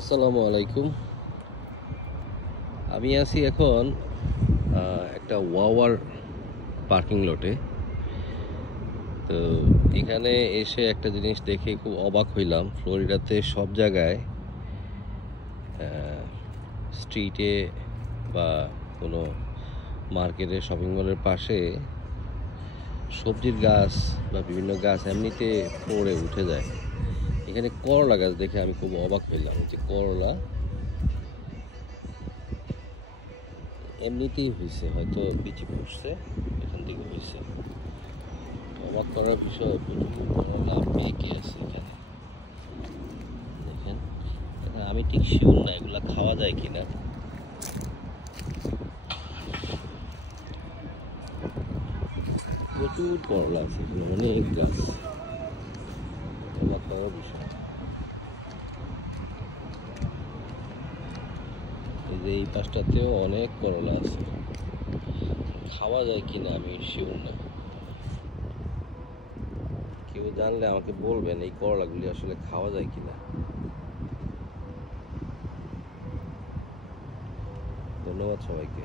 আসসালামু আলাইকুম। আমি আছি এখন একটা ওয়াওয়ার পার্কিং লটে। তো এখানে এসে একটা জিনিস দেখে খুব অবাক হইলাম। ফ্লোরিডাতে সব জায়গায় স্ট্রিটে বা কোনো মার্কেটে, শপিং মলের পাশে সবজির গাছ বা বিভিন্ন গাছ এমনিতে পড়ে উঠে যায়। এখানে করলা গাছ দেখে আমি খুব অবাক হইলাম যে করলা এমনিতেই হয়েছে, হয়তো বিচি পড়ছে, এখান থেকে হয়েছে। অবাক করার বিষয়, প্রচুর করলা পেকে আছে এখানে। দেখেন, এখন আমি ঠিক শিওর না এগুলা খাওয়া যায় কিনা। প্রচুর করলা আছে এখানে, অনেক গাছ। অবাক করার বিষয়। এই যে এই পাশটাতেও অনেক করলা আছে, খাওয়া যায় কিনা আমি শিওর না। কেউ জানলে আমাকে বলবেন এই করলাগুলি আসলে খাওয়া যায় কিনা। ধন্যবাদ সবাইকে।